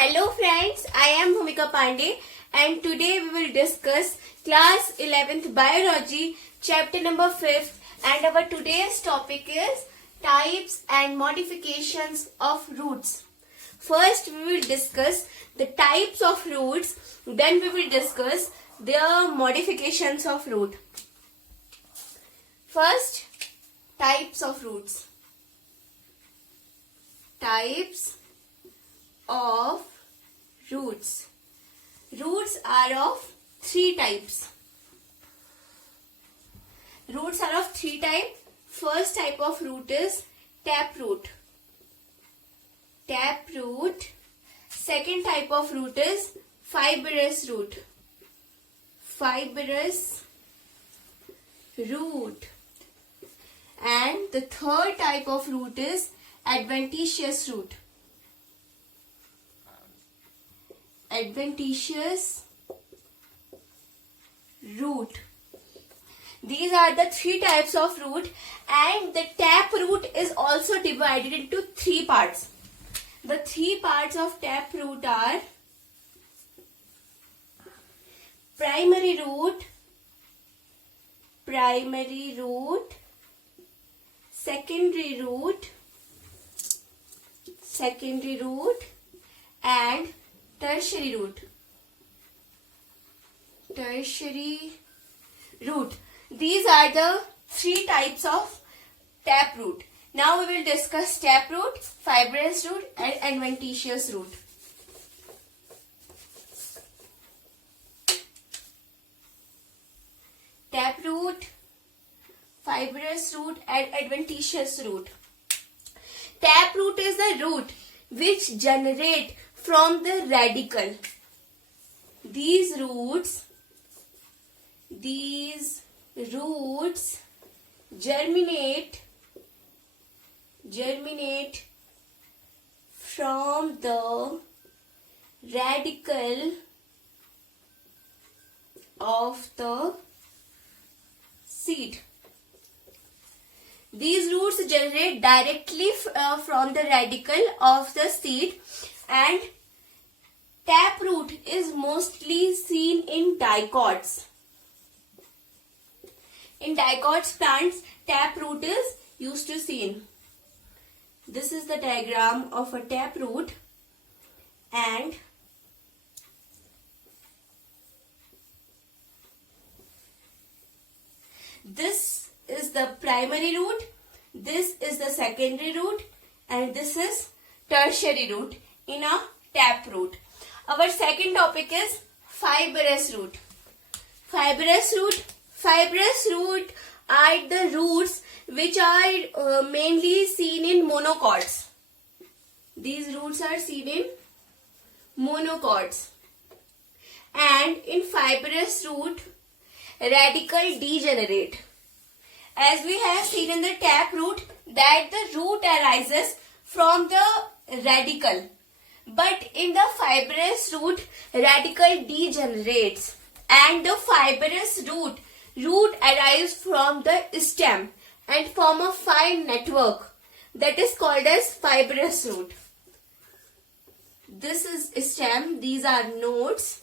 Hello friends, I am Bhumika Pandey and today we will discuss class 11th biology chapter number 5 and our today's topic is types and modifications of roots. First we will discuss the types of roots, then we will discuss their modifications of root. First, types of roots. Types of roots. Roots are of three types. Roots are of three types. First type of root is taproot. Taproot. Second type of root is fibrous root. Fibrous root. And the third type of root is adventitious root. Adventitious root. These are the three types of root, and the taproot is also divided into three parts. The three parts of taproot are primary root, secondary root, and tertiary root. These are the three types of taproot. Now we will discuss taproot, fibrous root, and adventitious root. Taproot, fibrous root, and adventitious root. Taproot is the root which generate from the radical. These roots germinate from the radical of the seed. These roots generate directly from the radical of the seed, and taproot is mostly seen in dicots. In dicots plants, taproot is used to seen. This is the diagram of a taproot, and this is the primary root, this is the secondary root, and this is tertiary root in a taproot. Our second topic is fibrous root. Fibrous root are the roots which are mainly seen in monocots. These roots are seen in monocots. And in fibrous root, radical degenerate. As we have seen in the taproot that the root arises from the radical. But in the fibrous root, radical degenerates, and the fibrous root arises from the stem and form a fine network that is called as fibrous root. This is stem, these are nodes,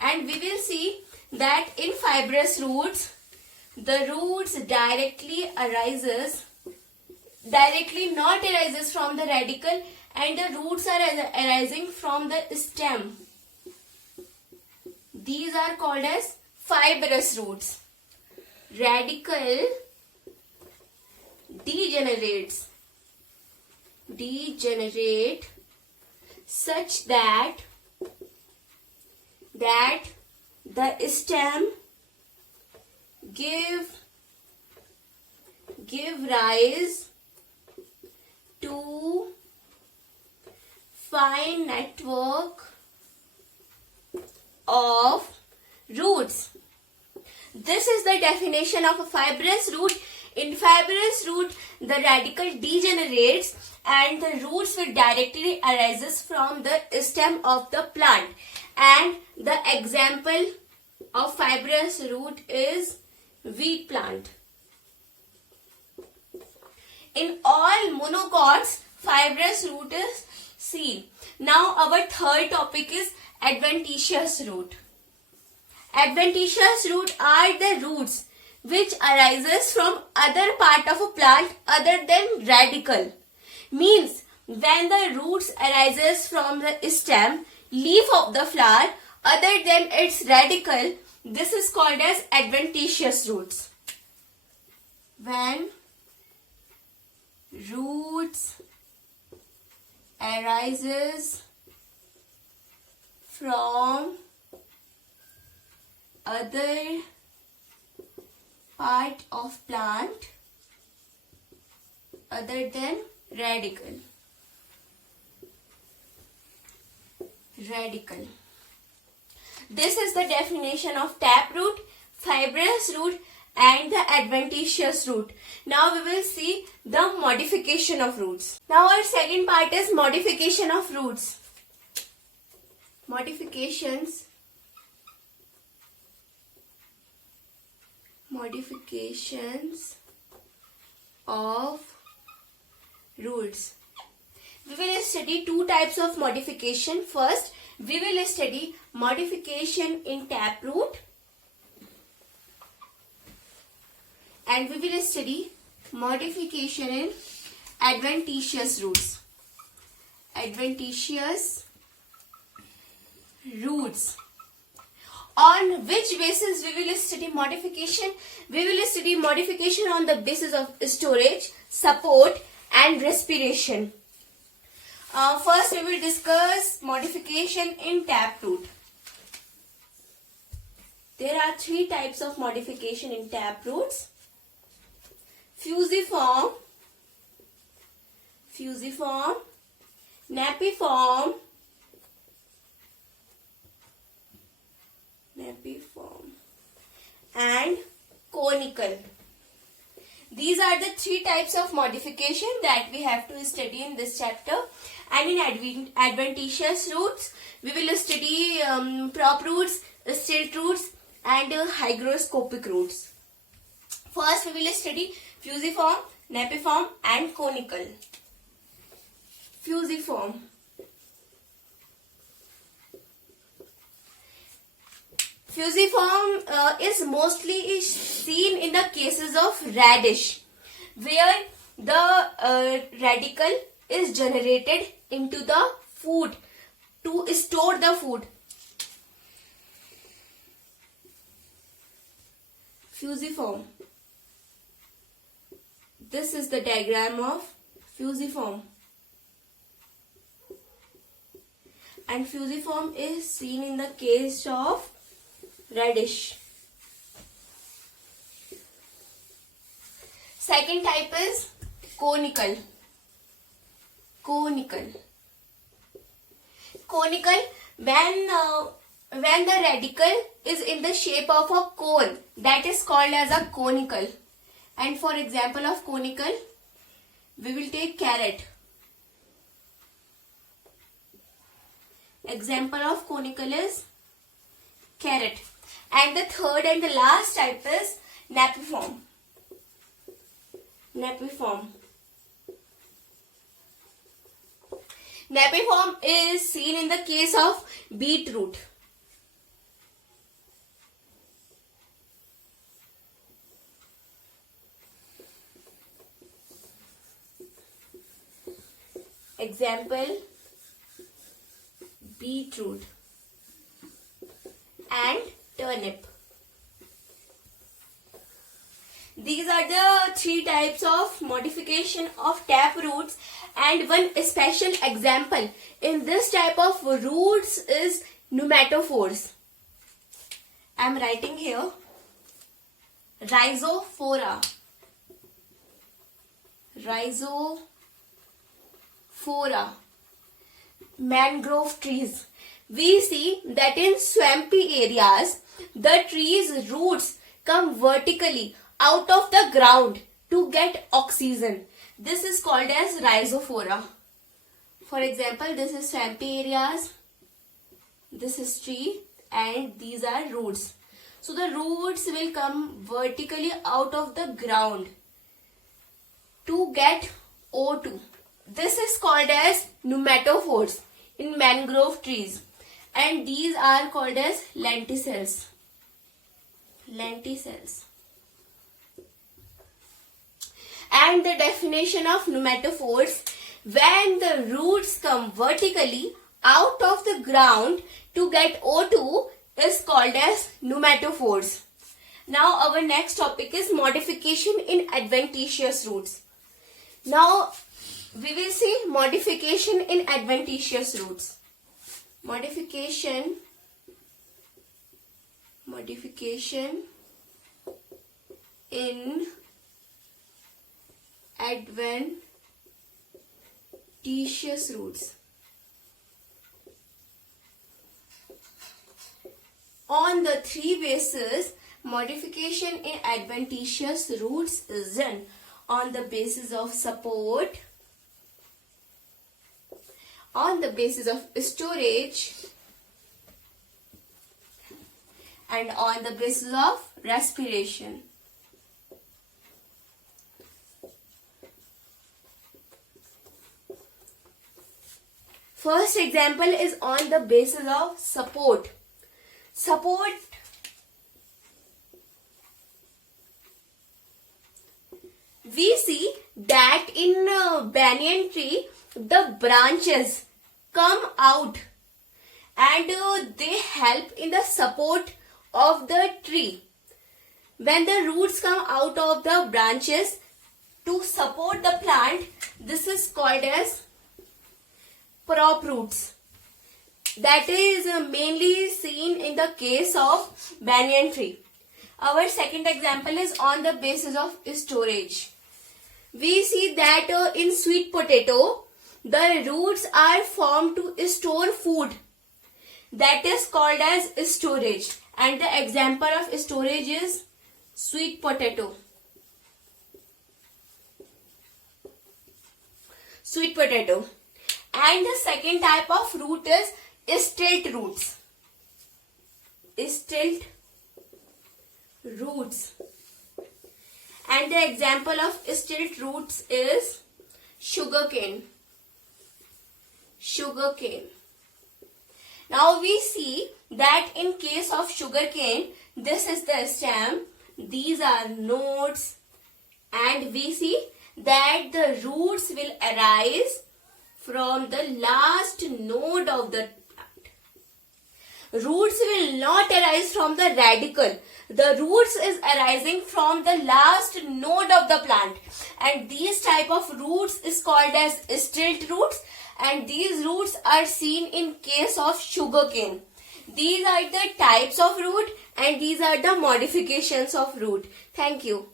and we will see that in fibrous roots, the roots not arises from the radical, and the roots are arising from the stem. These are called as fibrous roots. Radical degenerate such that the stem give rise to fine network of roots. This is the definition of a fibrous root. In fibrous root, the radical degenerates and the roots will directly arises from the stem of the plant. And the example of fibrous root is wheat plant. In all monocots, fibrous root is seen. Now our third topic is adventitious root. Adventitious root are the roots which arises from other part of a plant other than radicle. Means when the roots arises from the stem, leaf of the flower other than its radicle, this is called as adventitious roots. When roots arises from other part of plant other than radicle. This is the definition of taproot, fibrous root and the adventitious root. Now we will see the modification of roots. Now our second part is modification of roots. Modifications of roots. We will study two types of modification. First, we will study modification in taproot and we will study modification in adventitious roots. Adventitious roots. On which basis we will study modification? We will study modification on the basis of storage, support and respiration. First we will discuss modification in taproot. There are three types of modification in taproots. Fusiform, napiform, and conical. These are the three types of modification that we have to study in this chapter. And in adventitious roots, we will study prop roots, stilt roots and hygroscopic roots. First we will study fusiform, napiform and conical. Fusiform. Fusiform is mostly seen in the cases of radish, where the radicle is generated into the food to store the food. Fusiform. This is the diagram of fusiform. And fusiform is seen in the case of radish. Second type is conical. Conical, when the radicle is in the shape of a cone, that is called as a conical. And for example of conical, we will take carrot. Example of conical is carrot. And the third and the last type is napiform. Napiform is seen in the case of beetroot. Example, beetroot and turnip. These are the three types of modification of taproots, and one special example in this type of roots is pneumatophores. I am writing here rhizophora. Mangrove trees. We see that in swampy areas, the tree's roots come vertically out of the ground to get oxygen. This is called as rhizophora. For example, this is swampy areas, this is tree, and these are roots. So the roots will come vertically out of the ground to get O2. This is called as pneumatophores in mangrove trees, and these are called as lenticels. Lenticels. And the definition of pneumatophores: when the roots come vertically out of the ground to get O2 is called as pneumatophores. Now our next topic is modification in adventitious roots. Now we will see modification in adventitious roots. Modification in adventitious roots. On the three bases, modification in adventitious roots is done on the basis of support, on the basis of storage, and on the basis of respiration. First example is on the basis of support. Support. We see that in banyan tree, the branches come out and they help in the support of the tree. When the roots come out of the branches to support the plant, this is called as prop roots. That is mainly seen in the case of banyan tree. Our second example is on the basis of storage. We see that in sweet potato, the roots are formed to store food. That is called as storage. And the example of storage is sweet potato. Sweet potato. And the second type of root is stilt roots. Stilt roots. And the example of stilt roots is sugarcane. Sugarcane. Now we see that in case of sugarcane, this is the stem, these are nodes, and we see that the roots will arise from the last node of the plant. Roots will not arise from the radical. The roots is arising from the last node of the plant, and these type of roots is called as stilt roots, and these roots are seen in case of sugarcane. These are the types of root and these are the modifications of root. Thank you.